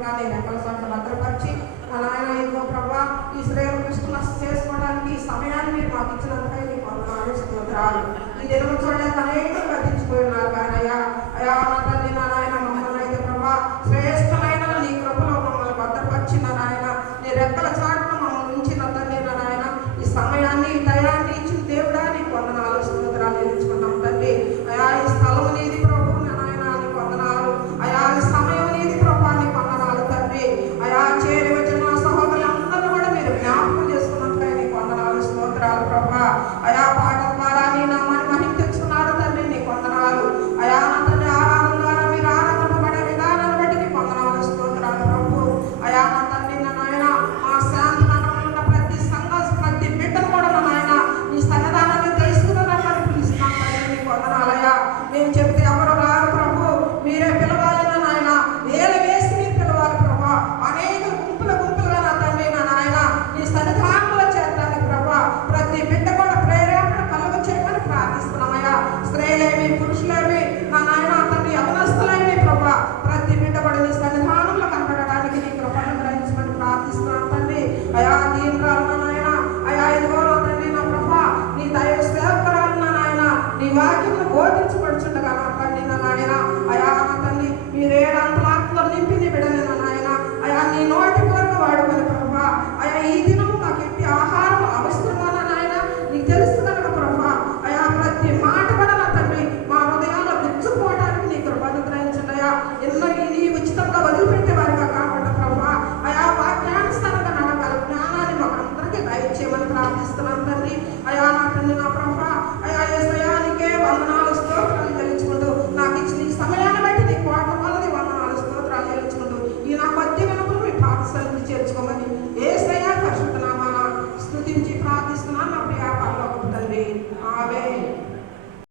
క్షేమంగా నేను ఎక్కల చోట భద్రపరిచి నాయన ఇదిగో ప్రభా ఇశ్రాయేలు క్రిస్మస్ చేసుకోవడానికి ఈ సమయాన్ని మీరు మాకు ఇచ్చినందుకై నీకు వందనాలు స్తోత్రాలు. ఈ దినం చూడడానికి అనేకలు గతించిపోయి ఉన్నారు కానీ అయా నా తండ్రి నా నాయన మమ్మల్ని అయితే ప్రభా శ్రేష్టమైన నీ కృపలో మమ్మల్ని భద్రపరిచిన నాయన నీ రెక్కల చాటును మమ్మల్ని ఉంచిన తండ్రి నా నాయన ఈ సమయాన్ని ఈ టయాన్ని ఇచ్చిన దేవుడా నీకు వందనాలు స్తోత్రాలు తెలుసుకున్నాం తండ్రి. అయా ఈ స్థలం అనేది ప్రభు నా నాయన నీకు వందనాలు. అయా ఈ సమయం అనేది ప్రభా నీకు వందనాలు తండ్రి. అయా చేరి వచ్చిన నా సహోదరులందరూ కూడా మీరు జ్ఞాపకం చేసుకున్నట్టుగా నీకు వందనాలు స్తోత్రాలు ప్రభా. అయా పాట ద్వారా నీ నామాన్ని మహిమ తెచ్చుకున్నారు తండ్రి నీకు వందనాలు. అయా నా తండ్రి ఆరాధన ద్వారా మీరు ఆరాధనపడే విధానాన్ని బట్టి నీకు వందనాలు స్తోత్రాలు ప్రభు. అయా నా తండ్రి నా నాయన మా శాంతి నగరంలో ఉన్న ప్రతి సంఘం ప్రతి బిడ్డను కూడా నా నాయన నీ సన్నిధానాన్ని తెలుసుకున్నారని పిలుస్తున్నాం తండ్రి నీకు వందనాలయ్యా. మేము చెబితే ఎవరు రారు ప్రభు, మీరే పిలవాలి నా నాయన, ఏలు వేసి మీరు పిలవాలి ప్రభా. అనేక గుంపులుగా నా తండ్రి నా నాయన నీ సన్నిధానంలో చేరడానికి ప్రభా ప్రతి బిడ్డ కూడా ప్రేరేపణ కలుగ చేయమని ప్రార్థిస్తున్నామయ్యా. స్త్రీలేమి పురుషులేమి నా నాయన తండ్రి యవనస్తులేమి ప్రభా ప్రతి బిడ్డ కూడా నీ సన్నిధానంలో కనబడడానికి నీ కృపను గ్రహించమని ప్రార్థిస్తున్నాను తండ్రి. అయా దీనరాలు నా నాయన అయా ఇదిగో తండ్రి నా ప్రభా నీ దైవ సేవకురాలు నా నాయన నీ వాక్యమును బోధించబడుచుండగా నా తండ్రి నా నాయన అయా నా తండ్రి మీరేడంతలాత్మలో నింపింది బిడ్డని నా నాయన అయా నీ నోటి వరకు వాడుకొని ప్రభా. అయా ఈ దినము మాకు ఎట్టి ఆహారం అవసరమో నా నాయన నీకు తెలుసు కనుక ప్రభా. అయా ప్రతి మాట కూడా నా తండ్రి మా హృదయాల్లో విచ్చుకోవడానికి నీ కృపను గ్రహించండి అయా. ఎన్నో నీ ఉచితంగా వదిలిపెట్టే వారిగా కాకుండా ప్రభా అయా వాక్యానుసారంగా నడగల జ్ఞానాన్ని మాకు అందరికీ దయచేయమని ప్రార్థిస్తున్నాను తండ్రి. అయా నా తండ్రి నా ప్రభా అయా యేసయ్యానికే వందనాలు స్తోత్రాలు చెల్లించుకుంటూ నాకు ఇచ్చిన ఈ సమయాన్ని బట్టి నీ కోట్ల కొలది వందనాలు స్తోత్రాలు చెల్లించుకుంటూ ఈ నా కొద్ది వినప్పుడు మీ పాఠశాలని చేర్చుకోమని యేసయ్య పరిశుద్ధ నామాన స్తుతించి ప్రార్థిస్తున్నాను నా ప్రియ పరలోకపు తండ్రి. ఆమేన్.